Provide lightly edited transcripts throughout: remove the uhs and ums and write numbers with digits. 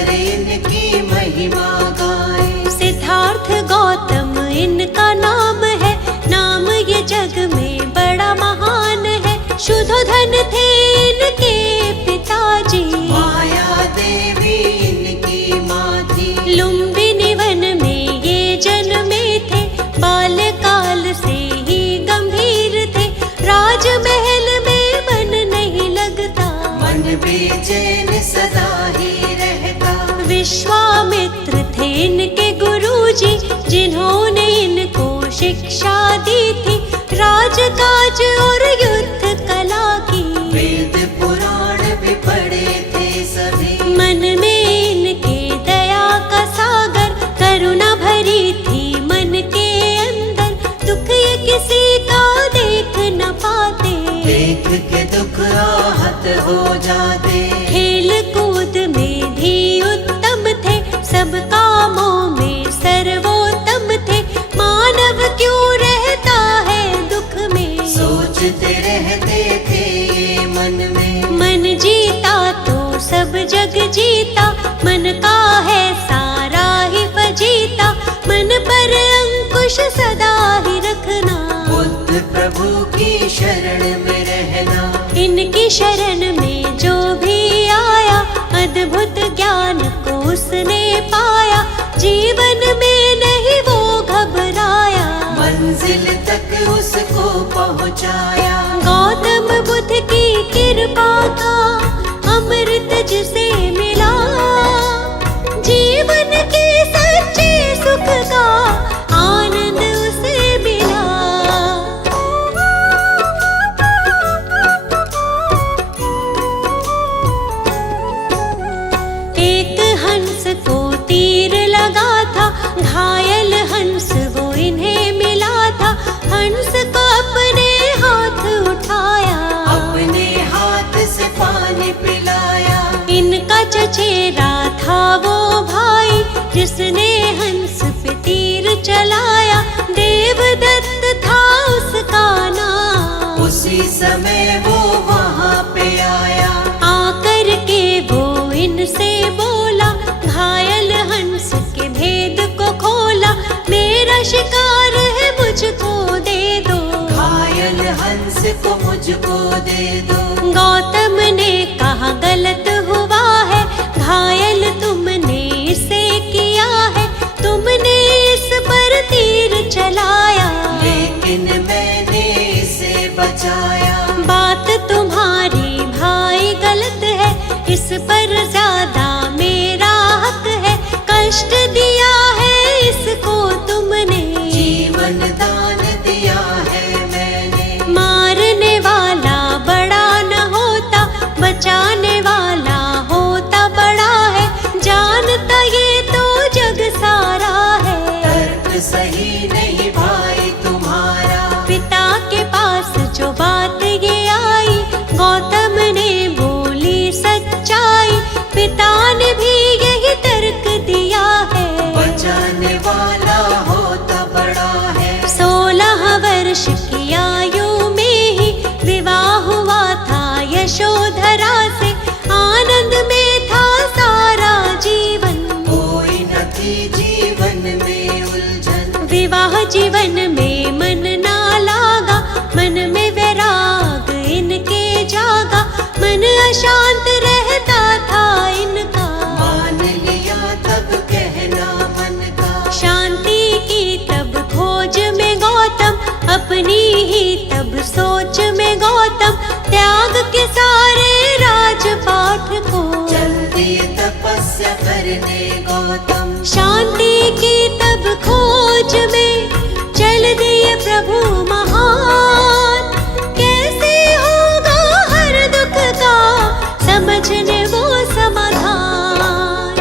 कर इनकी महिमा गाए। सिद्धार्थ गौतम इनका नाम है, नाम ये जग में बड़ा महान है। शुद्धोधन थे इनके पिताजी, माया देवी इनकी माँ थी। लुम्बिनी वन में ये जन्मे थे, बाल्यकाल से ही गंभीर थे। राजमहल में मन नहीं लगता, मन बेचैन सदा ही रहता। विश्वामित्र थे इनके गुरुजी, जिन्होंने इनको शिक्षा दी थी राजकाज और युद्ध कला की। वेद पुराण भी पढ़े थे सभी, मन में इनके दया का सागर, करुणा भरी थी मन के अंदर। दुख ये किसी का देख न पाते, देख के दुख आहत हो जाते। खेल कूद में भी उत्तम थे, सब कामों में सर्वोत्तम थे। मानव क्यों रहता है दुख में, सोचते रहते थे ये मन में। मन जीता तो सब जग जीता, मन का है सारा ही फजीता। मन पर अंकुश सदा ही रखना, बुद्ध प्रभु की शरण में रहना। इनकी शरण में जो भी आया, अद्भुत ज्ञान को उसने पाया। जीवन में नहीं वो घबराया, मंजिल तक उसको पहुँचाया। गौतम बुद्ध की कृपा का अमृत जिसे मिला, जीवन के सच्चे सुख का आनंद उसे मिला। एक हंस को तीर लगा था, घायल हंस वो इन्हें मिला था। हंस को अपने हाथ उठाया, अपने हाथ से पानी पिलाया। इनका चचेरा था वो भाई, जिसने हंस पे तीर चलाया। देवदत्त था उसका नाम, उसी समय वो वहाँ पे आया। आकर के वो इनसे बोला, घायल हंस के भेद को खोला। मेरा शिकार है मुझको दे दो, घायल हंस को मुझको दे दो। गौतम ने कहा गलत हुआ है, घायल तुमने इसे किया है। तुमने इस पर तीर चलाया, लेकिन मैंने इसे बचाया। बात तुम्हारी भाई गलत है, इस पर ज्यादा मेरा हक है। कष्ट दिया है इसको तुमने, जीवन दान दिया है मैंने। मारने वाला बड़ा न होता, बचाने वाला होता बड़ा है। जानता ये तो जग सारा है, तर्क सही नहीं भाई तुम्हारा। पिता के पास जो बात ये आई, गौतम ने बोली सच्चाई। पिता ने भी यही तर्क दिया है, बचाने वाला होता बड़ा है। 16 वर्ष की आयु में ही विवाह हुआ था यशोधरा से। आनंद में था सारा जीवन, कोई न थी जीवन में उलझन। विवाह जीवन में मन ना लागा, मन में वैराग इनके जागा। मन अशांत रहता था इनका, मान लिया तब कहना मन का। शांति की तब खोज में गौतम, अपनी ही तब सोच में गौतम। त्याग के सारे राजपाट को, चल दिए तपस्या करने गौतम। शांति की तब खोज में चल दिए प्रभु महान। कैसे होगा हर दुख का समझने वो समाधान।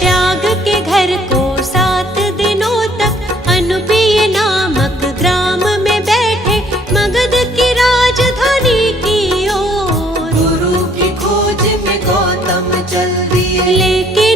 त्याग के घर को 7 दिनों तक अनुपीय नामक ग्राम में बैठे, मगध की राजधानी की ओर। गुरु की खोज में गौतम चल दिए, लेकिन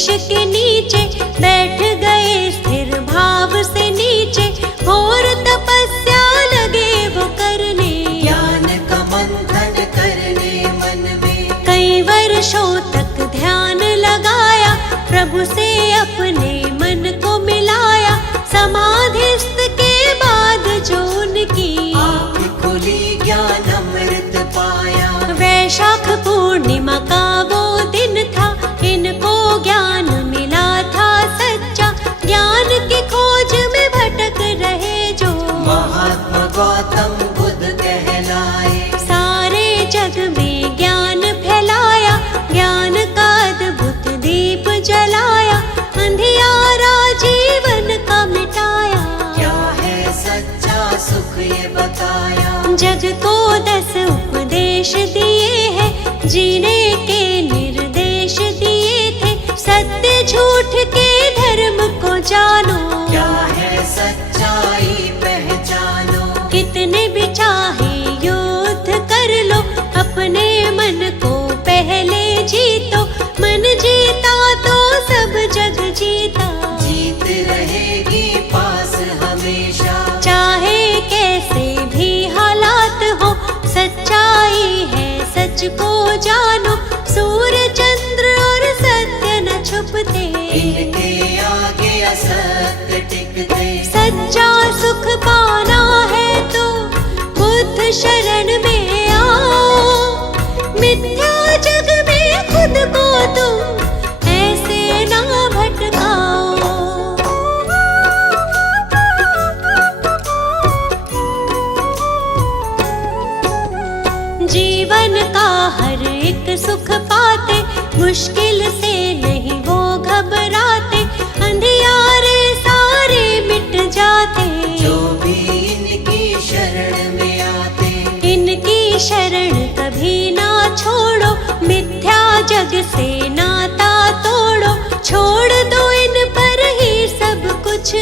वृक्ष के नीचे बैठ गए स्थिर भाव से नीचे, घोर तपस्या लगे वो करने, ज्ञान का मंथन करने मन में। कई वर्षों तक ध्यान लगाया, प्रभु से अपने मन को मिलाया, समाधिस्थ के बाद जो उनकी आँख खुली ज्ञान अमृत पाया। वैशाख पूर्णिमा का वो दिन था, इनको ज्ञान मिला था सच्चा, ज्ञान की खोज में भटक रहे जो महात्मा गौतम बुद्ध कहलाए। सारे जग में ज्ञान फैलाया, ज्ञान का अद्भुत दीप जलाया, अंधियारा जीवन का मिटाया। क्या है सच्चा सुख ये बताया। जग को 10 उपदेश दिए हैं, जीने के निर्देश दिए थे, सत्य झूठ के धर्म को जानो। क्या है सच्चाई पहचानो। कितने भी चाहे युद्ध कर लो, अपने मन को पहले जीतो, मन जीता तो सब जग जीता। जीत रहेगी पास हमेशा। चाहे कैसे भी हालात हो, सच्चाई है सच को जानो, सूर्य चंद्र और सत्य न छुपते, इनके आगे असत्य टिकते। सच्चा सुख पाना है तो बुद्ध शरण में आओ, मिथ्या जग में खुद को तुम ऐसे ना भटकाओ। जीवन का हर एक सुख पाते, मुश्किल से नहीं वो घबराते, अंधियारे सारे मिट जाते। जो भी इनकी शरण में आते, इनकी शरण कभी ना छोड़ो, मिथ्या जग से नाता तोड़ो, छोड़ दो इन पर ही सब कुछ,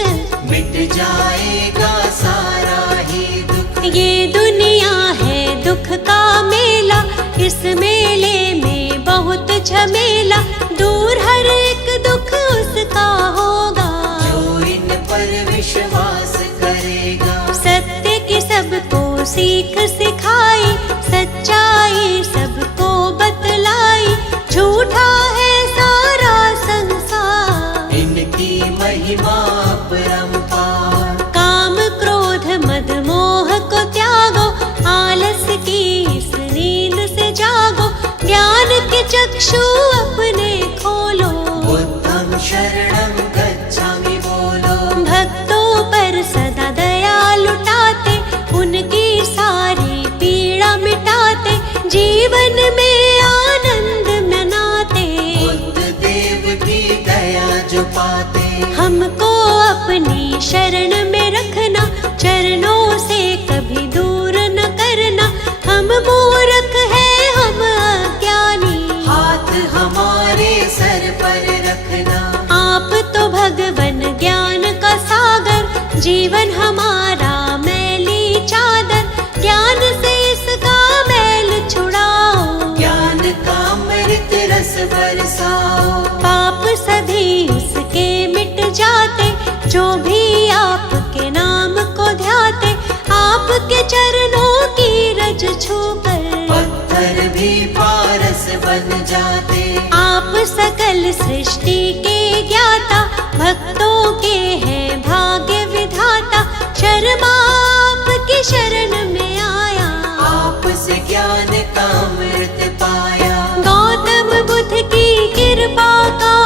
मिट जाएगा सारा ही दुख। ये दुनिया है दुख का मेला, इस मेले में बहुत झमेला, दूर हर एक दुख उसका होगा जो इन पर विश्वास करेगा। सत्य की सबको सीख सिखाई, सच्चाई सबको बतलाई, झूठा है सारा संसार, इनकी महिमा अपरंपार। काम क्रोध मद मोह को त्यागो, आलस की इस नींद से जागो, ज्ञान के चक्षु अपने खोलो, बुद्धं शरणं गच्छामि बोलो। भक्तों पर सदा दया लुटाते, उनकी सारी पीड़ा मिटाते, जीवन में आनंद मनाते, बुद्ध देव की दया जो पाते। हमको अपनी शरण में रखना, चरणों से कभी दूर न करना, हम मूर्ख हैं हम अज्ञानी, हाथ हमारे सर पर रखना। आप तो भगवन ज्ञान का सागर, जीवन हमारा मैली चादर, ज्ञान से इसका मैल छुड़ाओ, ज्ञान का अमृत रस बरसाओ। पाप सभी उसके मिट जाते, जो भी आपके नाम को ध्याते, आपके चरणों की रज छूकर पत्थर भी पारस बन जाते। आप सकल सृष्टि के ज्ञाता, भक्तों के हैं भाग्य विधाता, शर्मा आपकी शरण में आया, आपसे ज्ञान का अमृत पाया। गौतम बुद्ध की कृपा का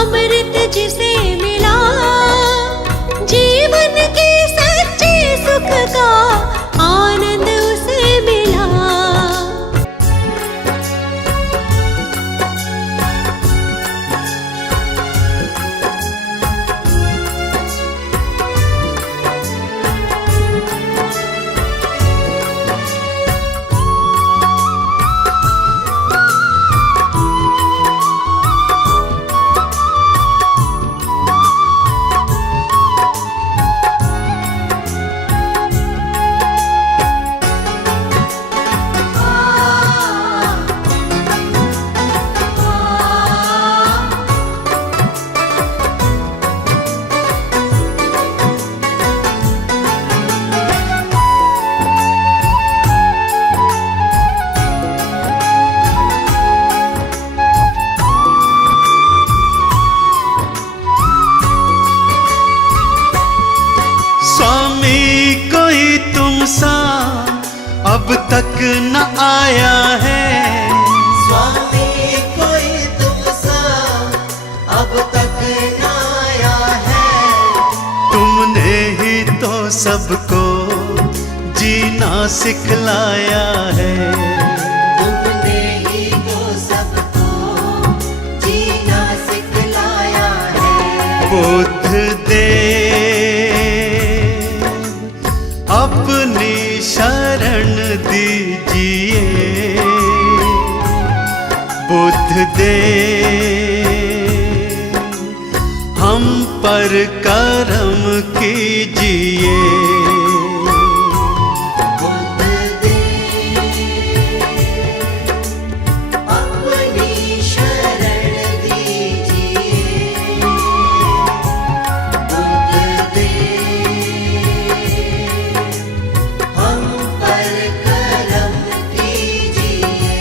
अमृत जिसे मिला, जीवन के सच्चे सुख का आया है। स्वामी कोई तुमसा अब तक न आया है। तुमने ही तो सबको जीना सिखलाया है। तुमने ही तो सबको जीना सिखलाया है। बुद्ध देव अपनी शरण दीजिए। बुद्ध देव हम पर करम कीजिए। बुद्ध देव अपनी शरण दीजिए। बुद्ध देव हम पर करम कीजिए।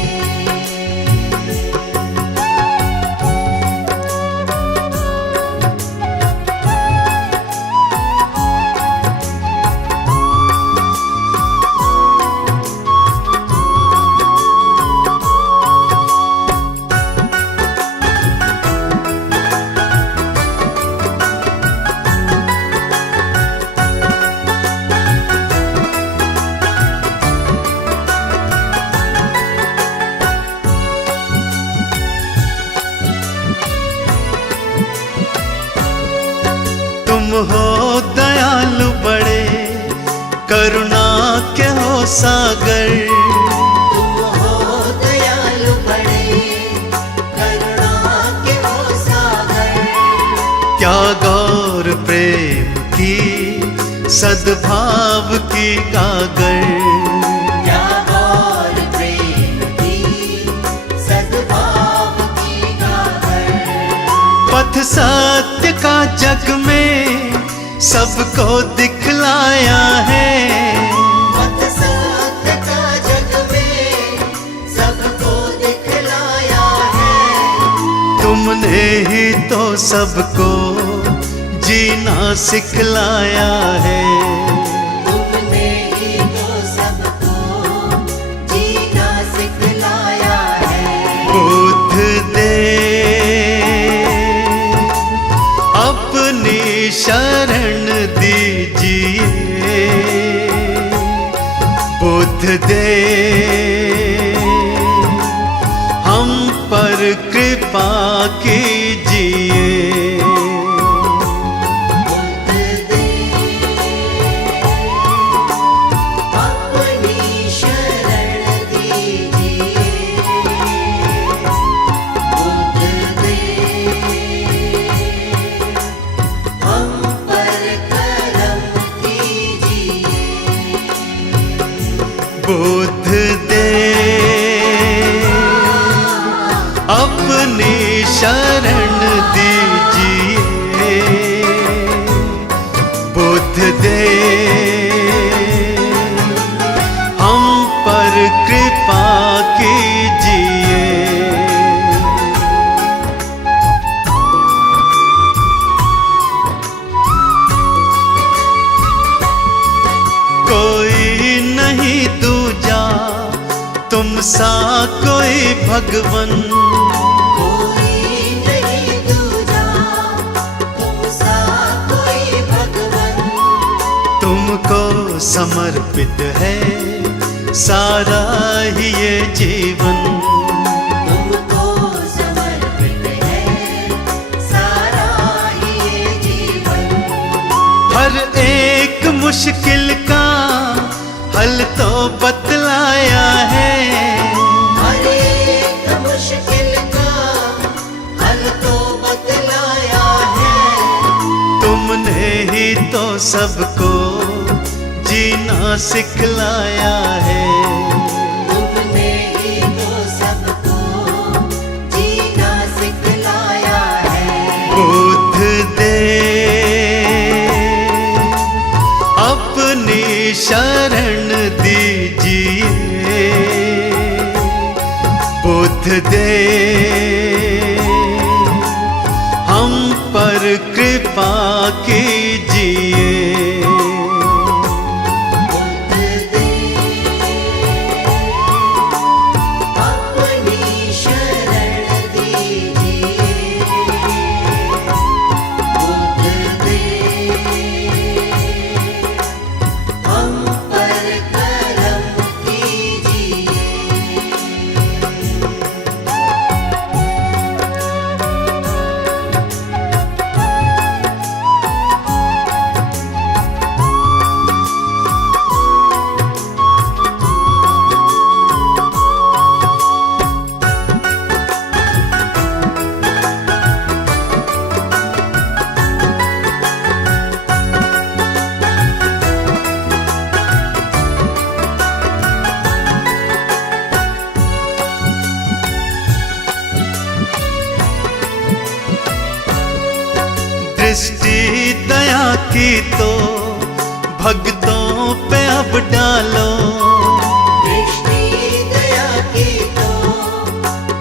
तुम हो दयालु बड़े, करुणा के हो सागर। तुम हो दयालु बड़े, करुणा के हो सागर। त्याग और प्रेम की सद्भाव की गागर। त्याग और प्रेम की सद्भाव की गागर। पथ सत्य का जग में सबको दिखलाया है। पथ सत्य का जग में सबको दिखलाया है। तुमने ही तो सबको जीना सिखलाया है। तुमने ही तो सबको जीना सिखलाया है। बुद्ध देव अपनी शरण दीजिए। बुद्ध देव हम पर कृपा कीजिए। बुद्ध देव अपनी शरण दीजिए। बुद्ध देव हम पर करम कीजिए। बुद्ध देव अपनी शरण दीजिए। बुद्ध देव हम पर कृपा कीजिए। कोई नहीं दूजा तुम सा कोई भगवन। कोई नहीं दूजा तुम सा कोई भगवन। तुमको समर्पित है सारा ही ये जीवन। तुमको समर्पित है सारा ही ये जीवन। हर एक मुश्किल का हल तो बतलाया है। हर एक मुश्किल का हल तो बतलाया है। तुमने ही तो सबको जीना सिखलाया है। तुमने ही तो सबको जीना सिखलाया है। बुद्ध देव अपनी शरण दीजिए। बुद्ध देव हम पर कृपा कीजिए। बुद्ध देव की तो भक्तों पे अब डालो, दृष्टि दया की तो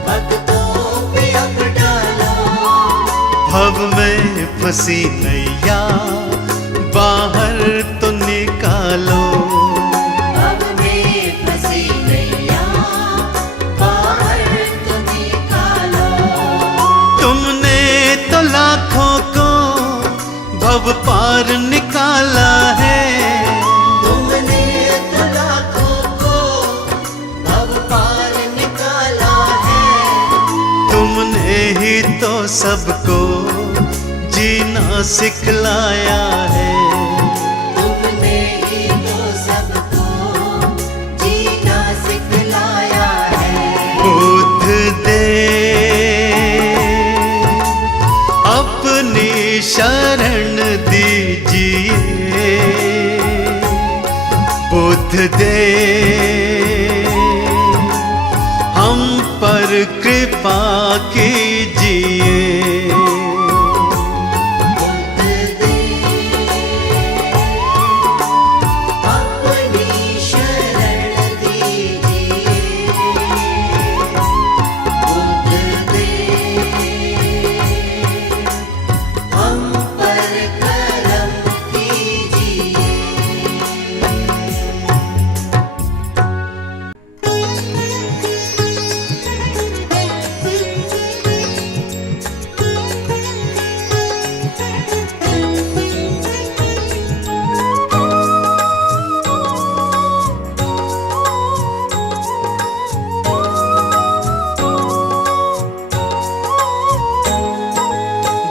भक्तों पे अब डालो। भव में फंसी नैया बाहर तो निकालो, भव में फंसी नैया बाहर तो निकालो। तुमने तो लाखों को भव पार निकाला है, तुमने तो लाखों को भव पार निकाला है। तुमने ही तो सबको जीना सिखलाया है, तुमने ही तो सबको जीना सिखलाया है। बुद्ध दे अपनी शरण दीजिए, बुद्ध दे हम पर कृपा कीजिए। बुद्ध दे अपनी शरण दीजिए, बुद्ध दे हम पर करम कीजिए।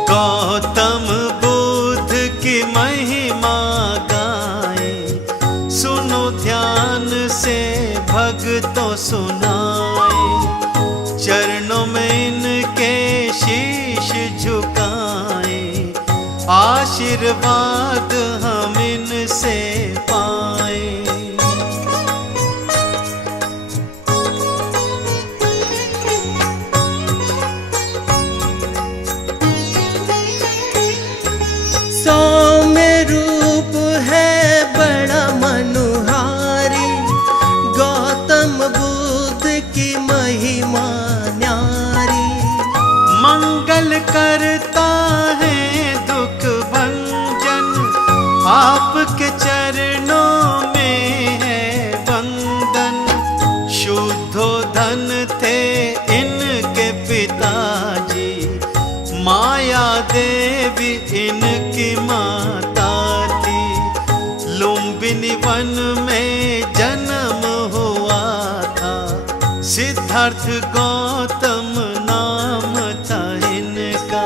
गौतम बुद्ध की महिमा गाएं, सुनो ध्यान से भक्तों सुनाए, चरणों में इनके शीश झुकाएं, आशीर्वाद हम इनसे पाएं। सौम्य रूप है बड़ा मनुहारी, गौतम बुद्ध की महिमा न्यारी। मंगल करता है दुख भंजन, आपके चरणों में है वंदन। शुद्धोधन थे इनके पिताजी, माया देवी इनकी माता थी। लुम्बिनी वन में जन्म हुआ था, सिद्धार्थ गौतम नाम था इनका।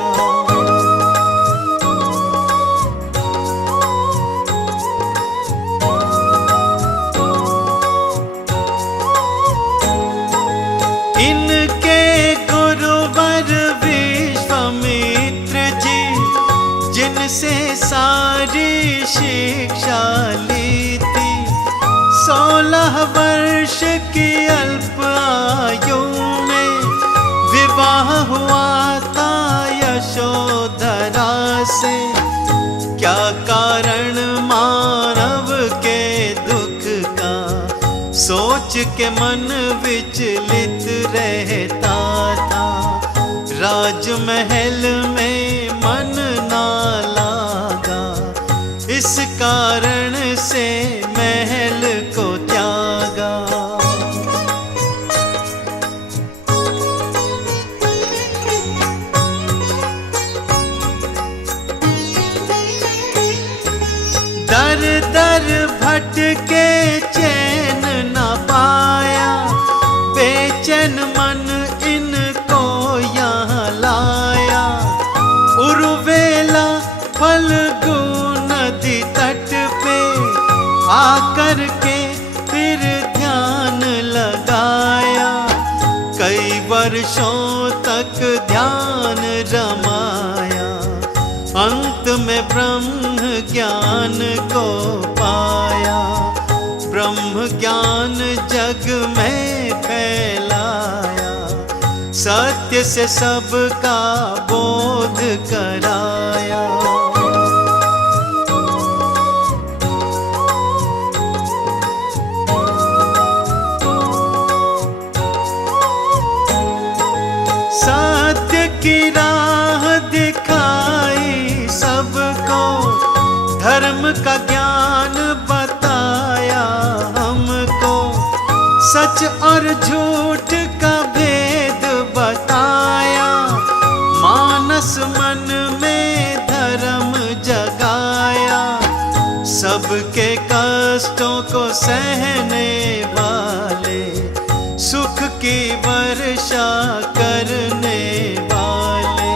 इनके गुरुवर विश्वामित्र जी, जिनसे सारी शिक्षा ली थी। 16 वर्ष की अल्प आयु में विवाह हुआ था यशोधरा से। क्या कारण मानव के दुख का, सोच के मन विचलित रहता था। राजमहल में मन ना लागा, इस कारण से महल को त्यागा। दर दर भटके चैन न पाया, बेचैन मन इनको यहाँ लाया। उर्वेला फल्गु नदी तट पे आकर के फिर ध्यान लगाया। कई वर्षों तक ध्यान रमाया, अंत में ब्रह्म ज्ञान को पाया। ब्रह्म ज्ञान जग में फैलाया, सत्य से सबका बोध कराया। की राह दिखाई सबको, धर्म का ज्ञान बताया हमको, सच और झूठ का भेद बताया, मानस मन में धर्म जगाया, सबके कष्टों को सहने वाले, सुख की वर्षा करने वाले,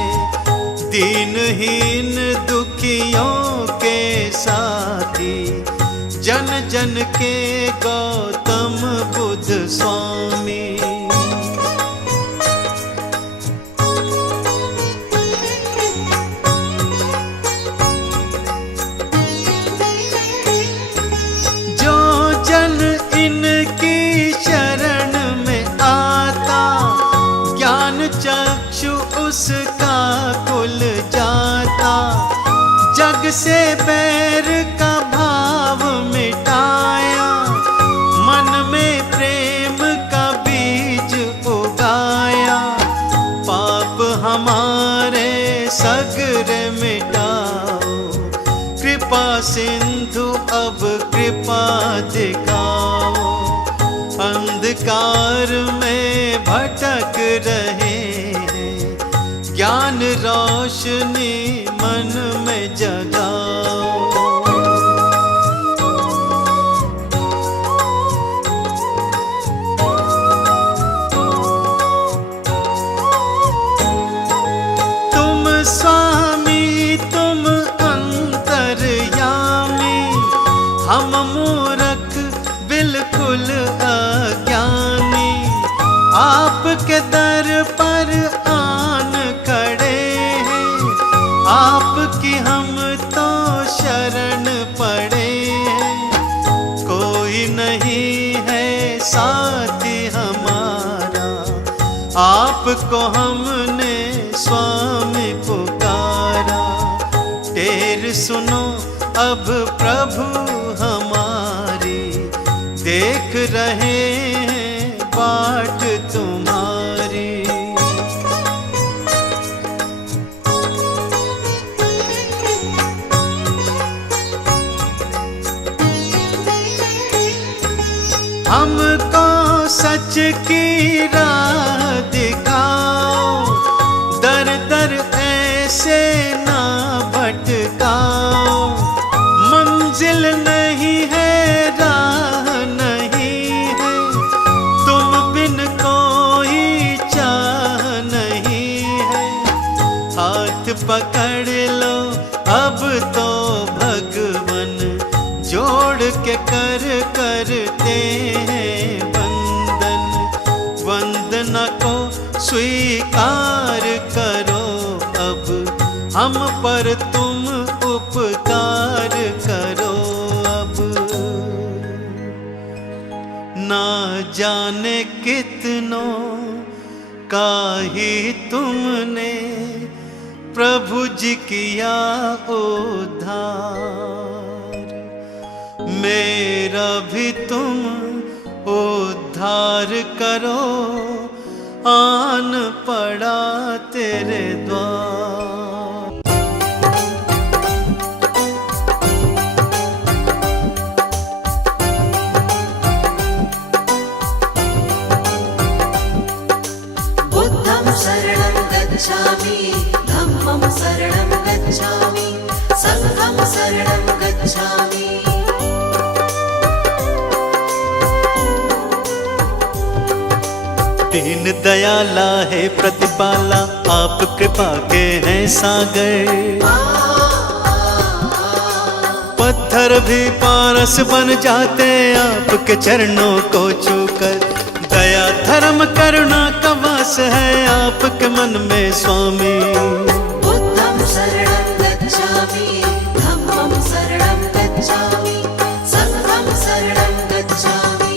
दीनहीन दुखियों के साथी, जन जन के गौतम बुद्ध स्वामी। जो जन इनकी शरण में आता, ज्ञान चक्षु उसका खुल जाता, जग से बैर का भाव मिटाया, मन में प्रेम का बीज उगाया, पाप हमारे सगरे मिटाओ, कृपा सिंधु अब कृपा दिखाओ, अंधकार में भटक रहे हैं, ज्ञान रोशनी मन में जगाओ। तुम स्वामी तुम अंतर्यामी, हम मूर्ख बिल्कुल अज्ञानी, आपके दर पर आन खड़े हैं, आपकी हम तो शरण पड़े हैं, कोई नहीं है साथी हमारा, आपको हमने स्वामी पुकारा, टेर सुनो अब प्रभु हमारी, देख रहे हैं बाट तुम्हारी। हमको सच की राह दिखाओ, दर दर ऐसे ना भटकाओ, मंजिल नहीं है राह नहीं है, तुम बिन कोई चाह नहीं है, हाथ पकड़ लो अब तो भगवन, जोड़ के करते हैं वंदन, वंदना को स्वीकार करो अब, हम पर तुम उपकार करो अब, ना जाने कितनों का ही तुमने प्रभु जी किया उद्धार, मेरा भी तुम उद्धार करो, आन पड़ा तेरे द्वार। बुद्धं शरणं गच्छामि, धम्मं शरणं गच्छामि, संघं शरणं गच्छामि। दीन दयाला है प्रतिपाला, आप कृपा के हैं सागर, पत्थर भी पारस बन जाते आपके चरणों को छूकर, दया धर्म करुणा का वास है आपके मन में स्वामी। बुद्धं शरणं गच्छामि, धम्मं शरणं गच्छामि, संघं शरणं गच्छामि।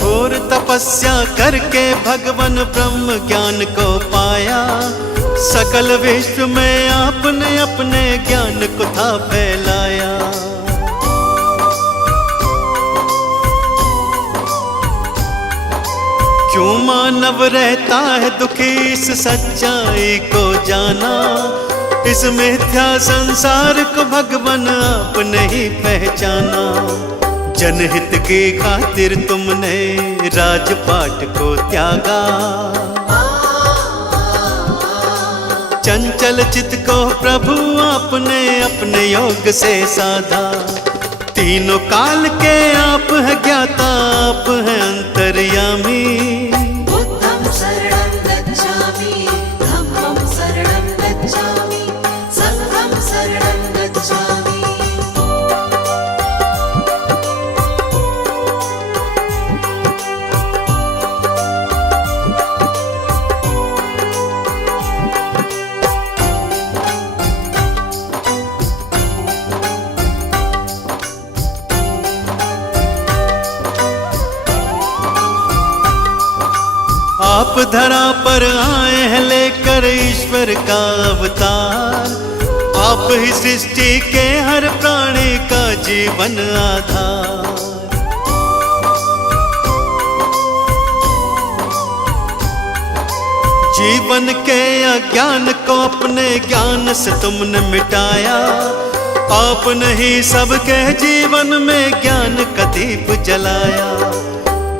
घोर तपस्या करके भगवान ब्रह्म ज्ञान को पाया, सकल विश्व में आपने अपने ज्ञान को था फैलाया। क्यों मानव रहता है दुखी इस सच्चाई को जाना, इस मिथ्या संसार को भगवान आपने ही पहचाना। जनहित की खातिर तुमने राजपाट को त्यागा, चंचल चित्त को प्रभु आपने अपने योग से साधा। तीनों काल के आप है ज्ञाता, आप है अंतर्यामी। बुद्धं शरणं गच्छामि, धम्मं शरणं गच्छामि, संघं शरणं गच्छामि। आप धरा पर आए हैं लेकर ईश्वर का अवतार, आप ही सृष्टि के हर प्राणी का जीवन आधार। जीवन के अज्ञान को अपने ज्ञान से तुमने मिटाया, आपने ही सबके जीवन में ज्ञान का दीप जलाया।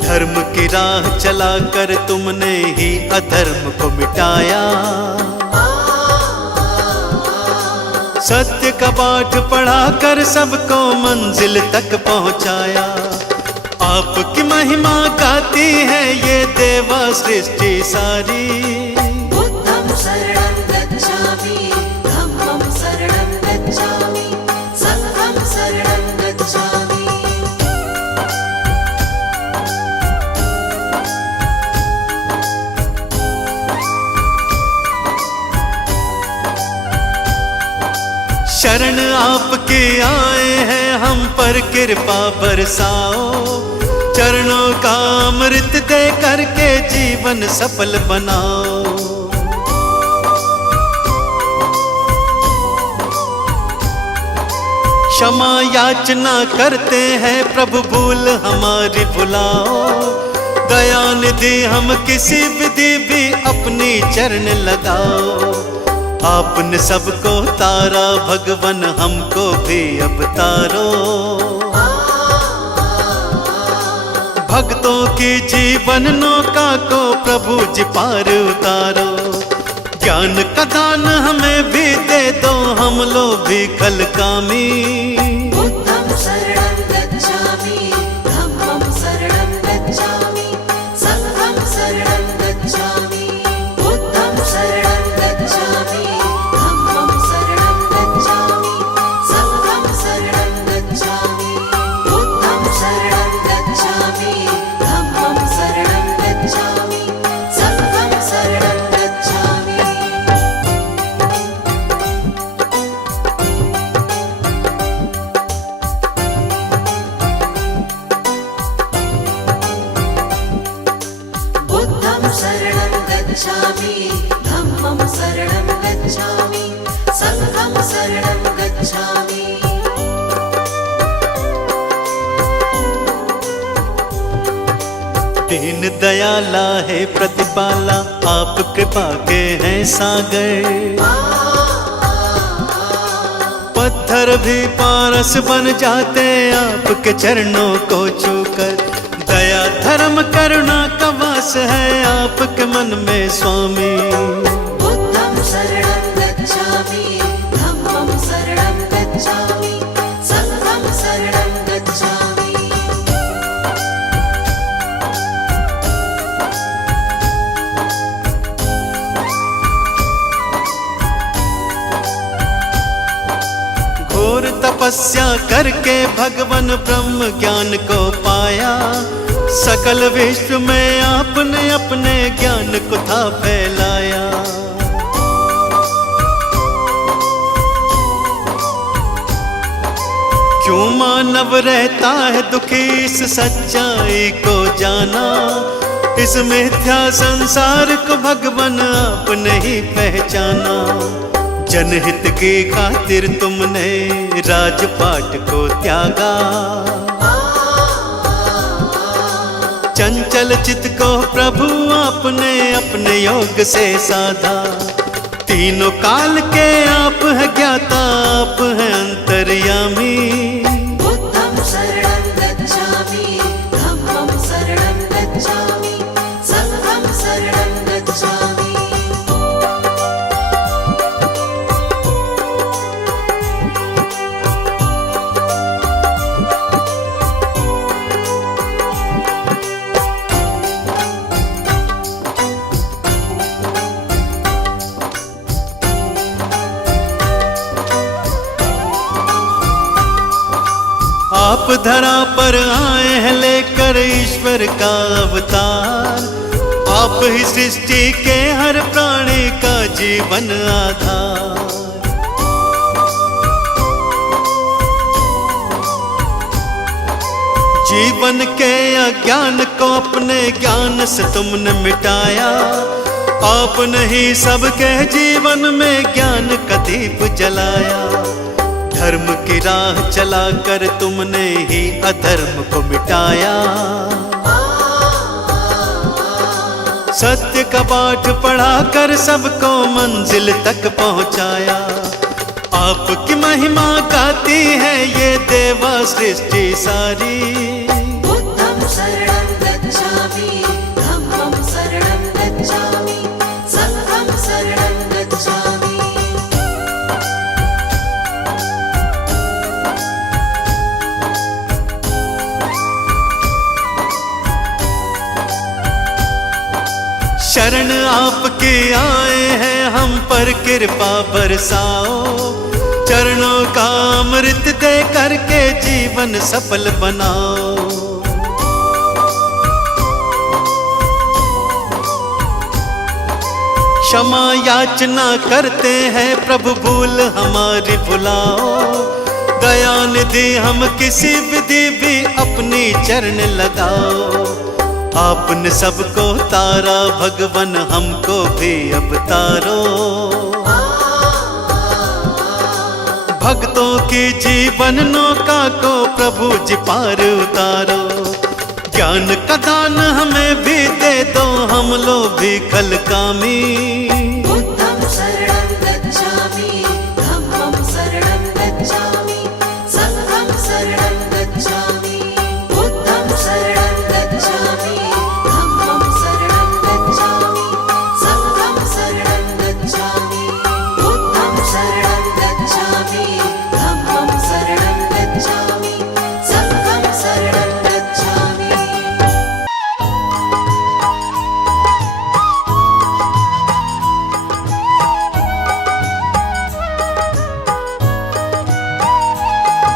धर्म की राह चलाकर तुमने ही अधर्म को मिटाया, सत्य का पाठ पढ़ाकर सबको मंजिल तक पहुंचाया। आपकी महिमा गाती है ये देवा सृष्टि सारी। बुद्धं शरणं गच्छामि, धम्मं शरणं गच्छामि, संघं शरणं गच्छामि। शरण आपके आए हैं हम पर कृपा बरसाओ, चरणों का अमृत दे करके जीवन सफल बनाओ। क्षमा याचना करते हैं प्रभु भूल हमारी भुलाओ, दया निधि हम किसी विधि भी अपनी चरण लगाओ। आपने सबको तारा भगवन हमको भी अब तारो, भक्तों की जीवन नौका को प्रभु जी पार उतारो। ज्ञान का दान हमें भी दे दो, हम लोग भी कल कामी। बुद्धं शरणं गच्छामि, धम्मं शरणं गच्छामि, संघं शरणं गच्छामि। बुद्धं शरणं गच्छामि, धम्मं शरणं गच्छामि, संघं शरणं गच्छामि। बुद्धं शरणं गच्छामि, धम्मं शरणं गच्छामि, संघं शरणं गच्छामि। बुद्धं शरणं गच्छामि, धम्मं शरणं गच्छामि, संघं शरणं गच्छामि। दीन दयाला है प्रतिपाला, आप कृपा के हैं सागर। पत्थर भी पारस बन जाते आपके चरणों को छूकर। दया धर्म करुणा का वास है आपके मन में स्वामी। बुद्धं शरणं गच्छामि, धम्मं शरणं गच्छामि, संघं शरणं गच्छामि। घोर तपस्या करके भगवान ब्रह्म ज्ञान को पाया, सकल विश्व में आपने अपने ज्ञान को था फैलाया। क्यों मानव रहता है दुखी इस सच्चाई को जाना, इस मिथ्या संसार को भगवान आपने ही पहचाना। जनहित की खातिर तुमने राजपाट को त्यागा। चंचल चित्त को प्रभु आपने अपने योग से साधा। तीनों काल के आप है ज्ञाता, आप है अंतर्यामी। बुद्धं शरणं गच्छामि, धम्मं शरणं गच्छामि, संघं शरणं गच्छामि। आप धरा पर आए हैं लेकर ईश्वर का अवतार। आप ही सृष्टि के हर प्राणी का जीवन आधार। जीवन के अज्ञान को अपने ज्ञान से तुमने मिटाया। आपने ही सबके जीवन में ज्ञान का दीप जलाया। धर्म की राह चलाकर तुमने ही अधर्म को मिटाया। सत्य का पाठ पढ़ाकर सबको मंजिल तक पहुंचाया। आपकी महिमा गाती है ये देवा सृष्टि सारी। बुद्धं शरणं गच्छामि, धम्मं शरणं गच्छामि, संघं शरणं गच्छामि। शरण आपके आए हैं हम पर कृपा बरसाओ। चरणों का अमृत दे करके जीवन सफल बनाओ। क्षमा याचना करते हैं प्रभु, भूल हमारी भुलाओ। दया निधि हम किसी विधि भी अपनी चरण लगाओ। आपने सबको तारा भगवन, हमको भी अब तारो। भक्तों की जीवन नौका को प्रभु जी पार उतारो। ज्ञान का दान हमें भी दे दो, हम लोग भी कल कामी। बुद्धं शरणं गच्छामि, धम्मं शरणं गच्छामि, संघं शरणं गच्छामि। बुद्धं शरणं गच्छामि, धम्मं शरणं गच्छामि, संघं शरणं गच्छामि। बुद्धं शरणं गच्छामि, धम्मं शरणं गच्छामि, संघं शरणं गच्छामि।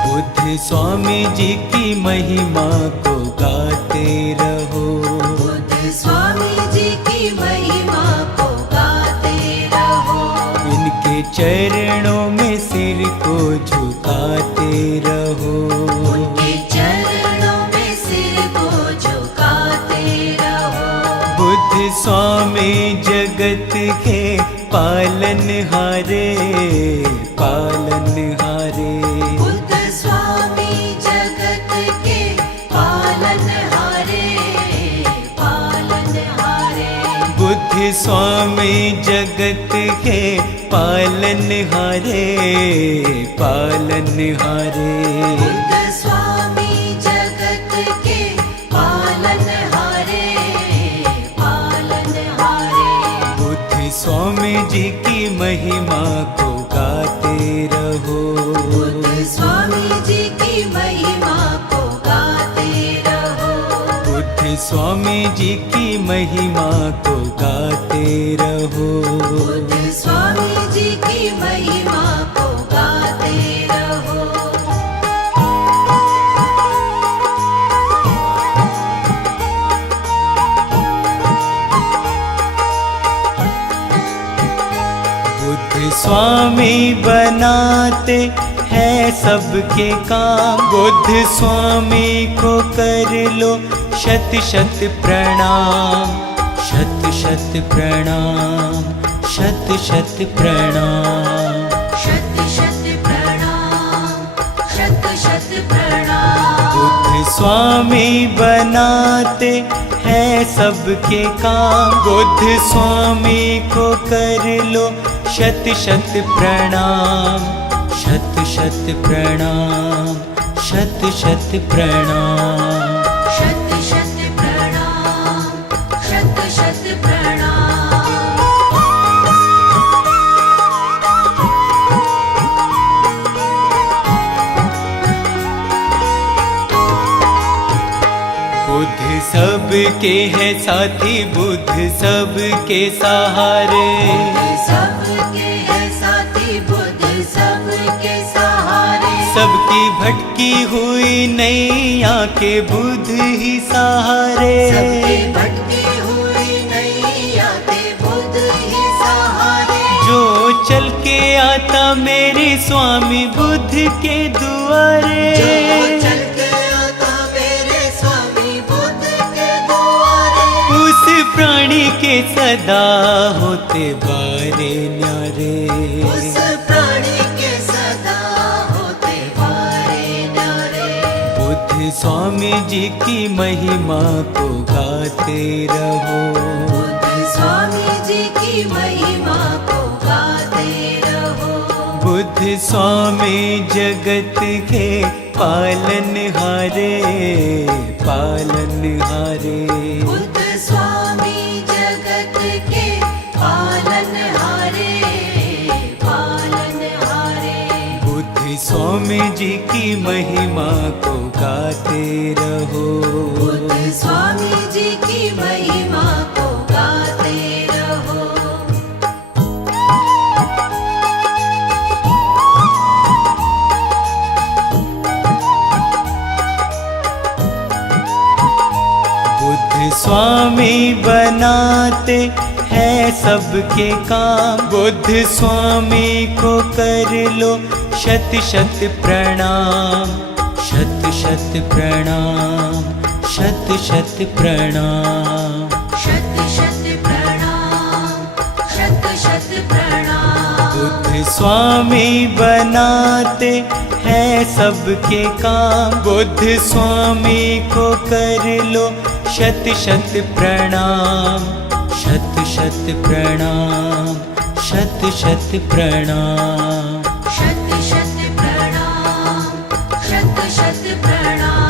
बुद्ध स्वामी जी की महिमा को गाते रहो। बुद्ध स्वामी जी की महिमा को गाते रहो। इनके चरणों में सिर को झुकाते रहो। उनके चरणों में सिर को झुकाते रहो। बुद्ध स्वामी जगत के पालनहारे, पालनहारे। बुद्ध स्वामी जगत के पालनहारे, पालनहारे। बुद्ध स्वामी जगत के पालनहारे, पालनहारे। बुद्ध स्वामी जगत के पालनहारे, पालनहारे। बुद्ध स्वामी जी की महिमा को गाते रहो। बुद्ध स्वामी जी की महिमा को गाते रहो। बुद्ध स्वामी जी की महिमा को गाते रहो। बुद्ध स्वामी जी की महिमा को गाते रहो। बुद्ध स्वामी बनाते हैं सबके काम। बुद्ध स्वामी को कर लो शत शत प्रणाम, शत शत प्रणाम, शत शत प्रणाम। शत शत प्रणाम, शत शत प्रणाम। बुद्ध स्वामी बनाते हैं सबके काम, बुद्ध स्वामी को कर लो शत शत प्रणाम, शत शत प्रणाम, शत शत प्रणाम। शत शत प्रणाम, शत शत प्रणाम। बुद्ध सबके है साथी, बुद्ध सबके सहारे, सबके है साथी, बुद्ध सबके सहारे। सबकी भटकी हुई नैया के बुद्ध ही सहारे। सबकी भटकी हुई नैया के बुद्ध ही सहारे। जो चल के आता मेरे स्वामी बुद्ध के दुआरे, जो चल के आता मेरे स्वामी बुद्ध के दुआरे। उस प्राणी के सदा होते बारे न्यारे। उस प्राणी के सदा होते बारे न्यारे। बुद्ध स्वामी जी की महिमा को गाते रहो, बुद्ध स्वामी जी की महिमा को गाते रहो। बुद्ध स्वामी जगत के पालनहारे, पालनहारे। बुद्ध स्वामी जगत के पालनहारे, पालनहारे। बुद्ध स्वामी जी की महिमा को गाते रहो, बुद्ध स्वामी जी की महिमा को गाते रहो। बुद्ध स्वामी बनाते हैं सबके काम, बुद्ध स्वामी को कर लो शत शत प्रणाम, शत शत प्रणाम, शत शत प्रणाम। शत शत प्रणाम, शत शत प्रणाम। बुद्ध स्वामी बनाते हैं सबके काम, बुद्ध स्वामी को कर लो शत शत प्रणाम, शत शत प्रणाम, शत शत प्रणाम। शत शत प्रणाम, शत शत प्रणाम।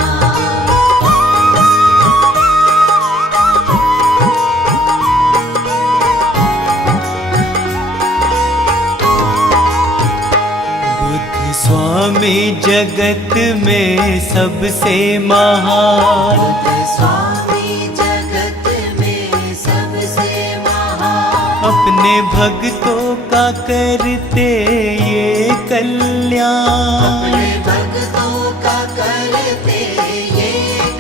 बुद्ध स्वामी जगत में सबसे महान, बुद्ध स्वामी जगत में सबसे महान। अपने भक्तों का करते ये कल्याण, अपने भक्तों का करते ये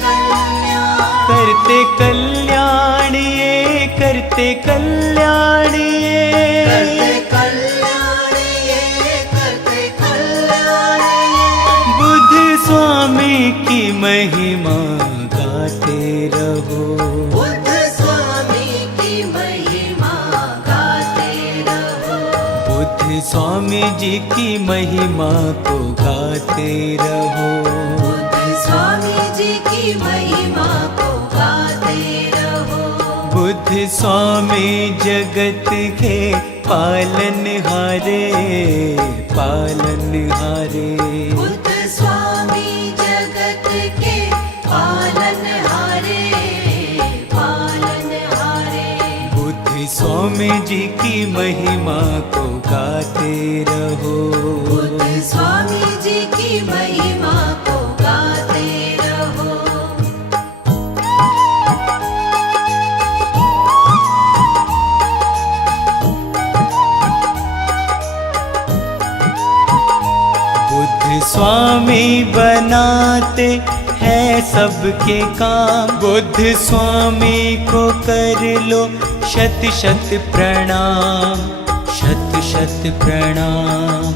कल्याण। करते कल्याण ये, करते कल्याण ये। करते कल्याण ये, करते कल्याण ये। बुद्ध स्वामी की महिमा गाते रहो, बुद्ध स्वामी की महिमा गाते रहो। बुद्ध स्वामी जी की महिमा को गाते रहो। बुद्ध स्वामी जी की महिमा को गाते रहो। बुद्ध स्वामी जगत के पालनहारे, पालनहारे। बुद्ध स्वामी जगत के पालनहारे, पालनहारे। बुद्ध स्वामी जी की महिमा को गाते रहो, बुद्ध स्वामी जी की महिमा को गाते रहो। बुद्ध स्वामी बनाते हैं सबके काम, बुद्ध स्वामी को कर लो शत शत प्रणाम, शत शत प्रणाम,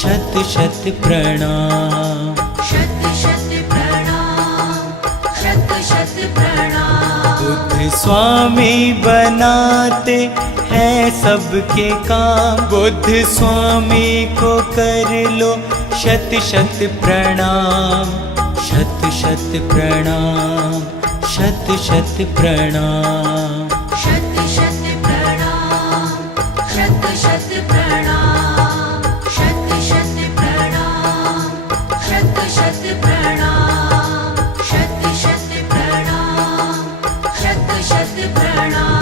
शत शत प्रणाम। शत शत प्रणाम, शत शत प्रणाम। स्वामी बनाते हैं सबके काम। बुद्ध स्वामी को कर लो शत शत प्रणाम, शत शत प्रणाम, शत शत प्रणाम। शत शत प्रणाम, शत शत प्रणाम, शत शत प्रणाम, शत शत प्रणाम, शत शत प्रणाम, शत शत प्रणाम।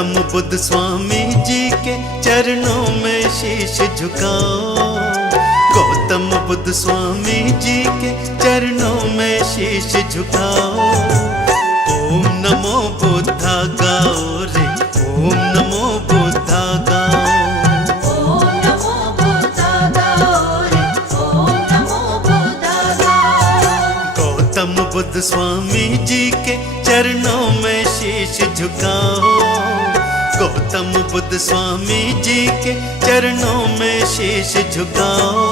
गौतम बुद्ध स्वामी जी के चरणों में शीश झुकाओ। गौतम बुद्ध स्वामी जी के चरणों में शीश झुकाओ। ओम नमो बुद्धा गाओ रे, ओम नमो बुद्धा गाओ। ओम नमो बुद्धा गाओ रे, ओम नमो बुद्धा गाओ। गौतम बुद्ध स्वामी जी के चरणों में शीश झुकाओ। गौतम बुद्ध स्वामी जी के चरणों में शीश झुकाओ।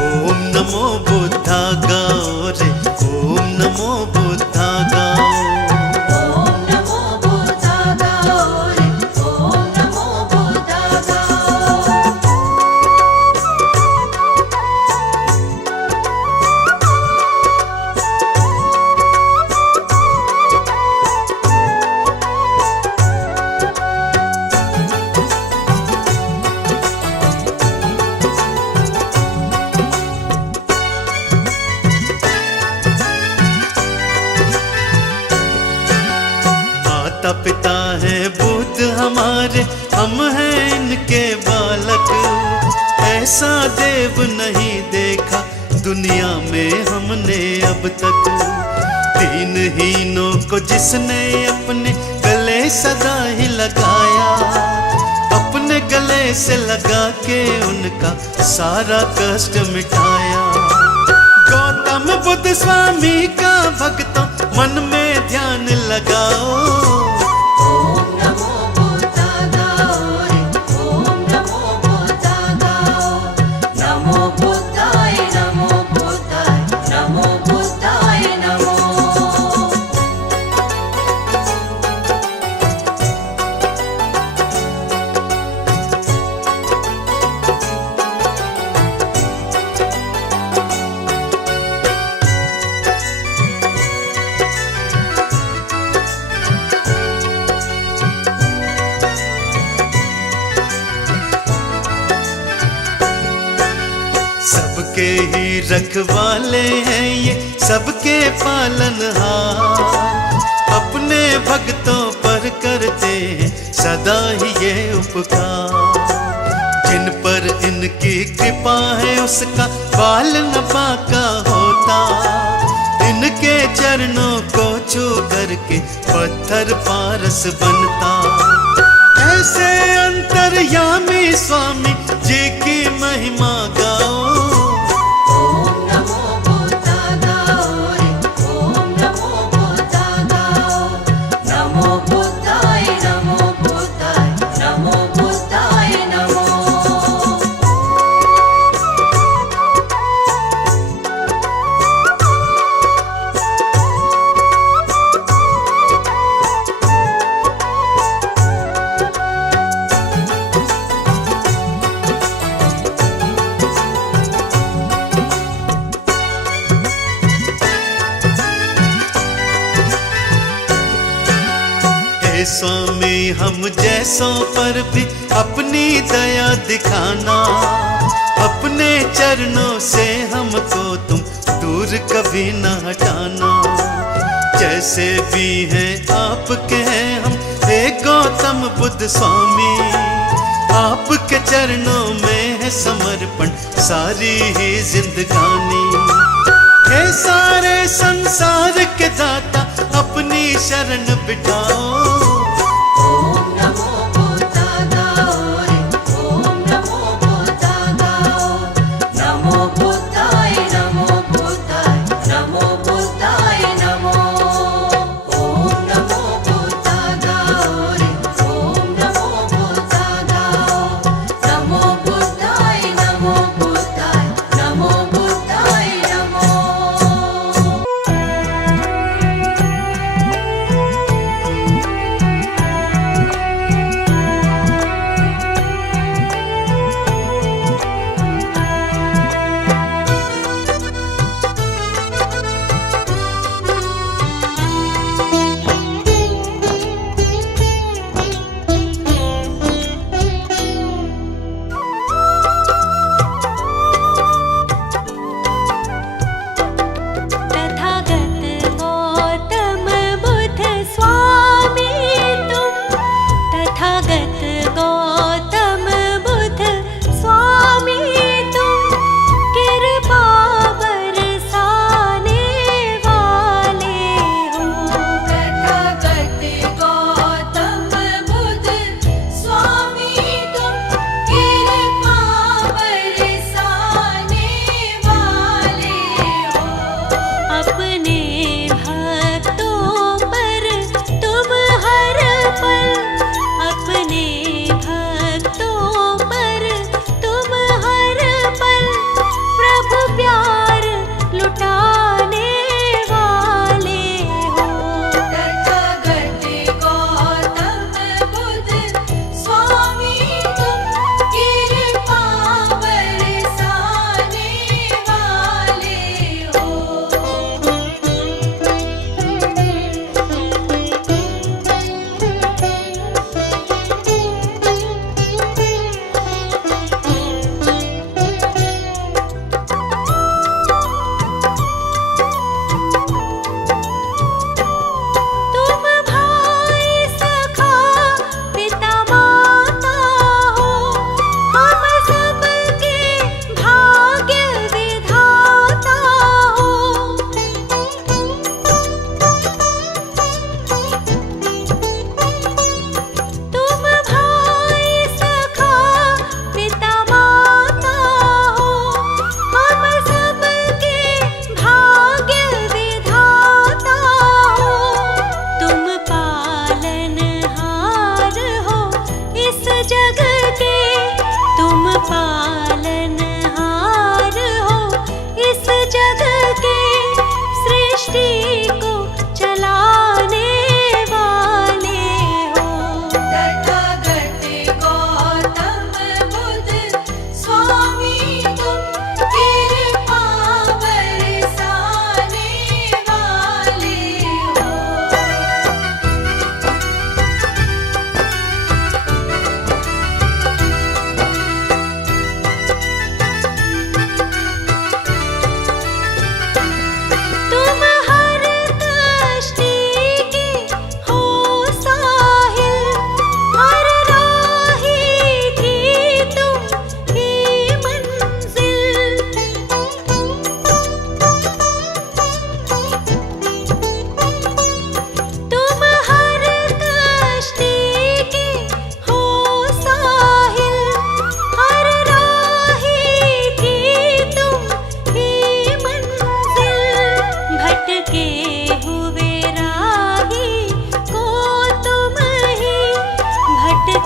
ओम नमो बुद्धा गाओ रे, ओम नमो बुद्धा गाओ। ओम नमो बुद्धा गाओ रे, ओम नमो बुद्धा गाओ। माता पिता है बुद्ध हमारे, हम हैं इनके बालक। ऐसा देव नहीं देखा दुनिया में हमने अब तक। दीनहीनों को जिसने अपने गले सदा ही लगाया, अपने गले से लगा के उनका सारा कष्ट मिटाया। गौतम बुद्ध स्वामी का भक्तों मन में ध्यान लगाओ। ओम नमो बुद्धा गाओ रे, ओम नमो बुद्धा गाओ। नमो बुद्धाय नमो बुद्धाय, नमो बुद्धाय नमो। सबके ही रखवाले हैं ये, सबके पालनहार। अपने भक्तों पर करते हैं सदा ही ये उपकार। जिन पर इनकी कृपा है उसका बाल न बांका होता। इनके चरणों को छू करके पत्थर पारस बनता। ऐसे अंतर्यामी स्वामी जी की महिमा गाओ। ओम नमो बुद्धा गाओ रे, ओम नमो बुद्धा गाओ। नमो बुद्धाय नमो बुद्धाय, नमो बुद्धाय नमो। हे स्वामी हम जैसों पर भी अपनी दया दिखाना। अपने चरणों से हमको तुम दूर कभी न हटाना। जैसे भी हैं आपके हैं हम, हे गौतम बुद्ध स्वामी। आपके चरणों में है समर्पण सारी ही जिंदगानी। हे सारे संसार के दाता अपनी शरण बिठाओ। ओम नमो बुद्धा गाओ रे, ओम नमो बुद्धा गाओ। नमो बुद्धाय नमो बुद्धाय, नमो बुद्धाय नमो। ओम नमो बुद्धा गाओ रे, ओम नमो बुद्धा गाओ। नमो बुद्धाय नमो बुद्धाय, नमो बुद्धाय नमो।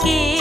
के